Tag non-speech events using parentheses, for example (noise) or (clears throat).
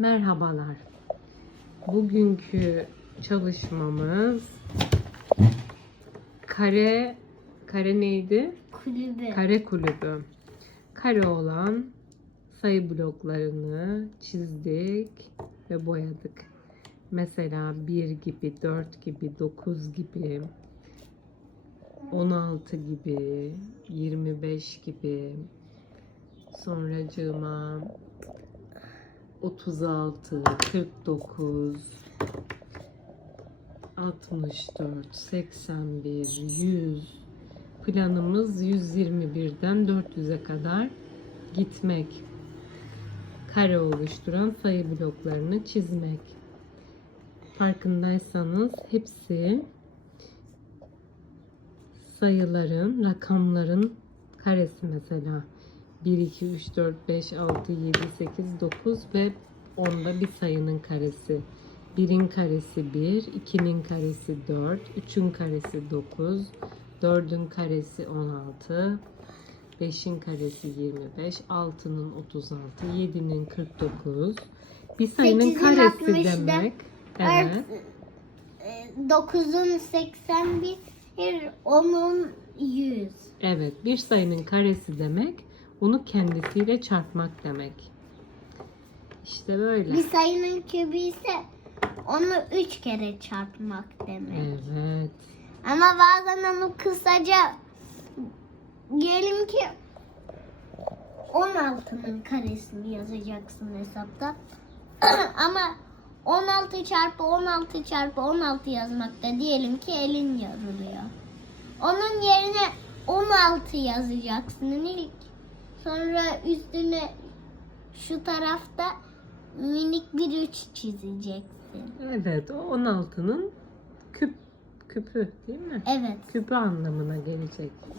Merhabalar. Bugünkü çalışmamız kare kare neydi? Kulübü. Kare kulübü. Kare olan sayı bloklarını çizdik ve boyadık. Mesela 1 gibi, 4 gibi, 9 gibi, 16 gibi, 25 gibi, sonracığıma 36, 49, 64, 81, 100. Planımız 121'den 400'e kadar gitmek. Kare oluşturan sayı bloklarını çizmek. Farkındaysanız hepsi sayıların, rakamların karesi mesela. 1, 2, 3, 4, 5, 6, 7, 8, 9 ve onda bir sayının karesi. 1'in karesi 1, 2'nin karesi 4, 3'ün karesi 9, 4'ün karesi 16, 5'in karesi 25, 6'nın 36, 7'nin 49. Bir sayının Sekizin karesi 60'da demek. Evet. 9'un 81, 10'un 100. Evet, bir sayının karesi demek, onu kendisiyle çarpmak demek. İşte böyle. Bir sayının kübü ise onu 3 kere çarpmak demek. Evet. Ama bazen onu kısaca diyelim ki 16'nın karesini yazacaksın hesapta. (clears throat) Ama 16 çarpı 16 çarpı 16 yazmakta diyelim ki elin yoruluyor. Onun yerine 16 yazacaksın ilk. Sonra üstüne şu tarafta minik bir 3 çizeceksin. Evet, o 16'nın küp küpü değil mi? Evet. Küpü anlamına gelecek.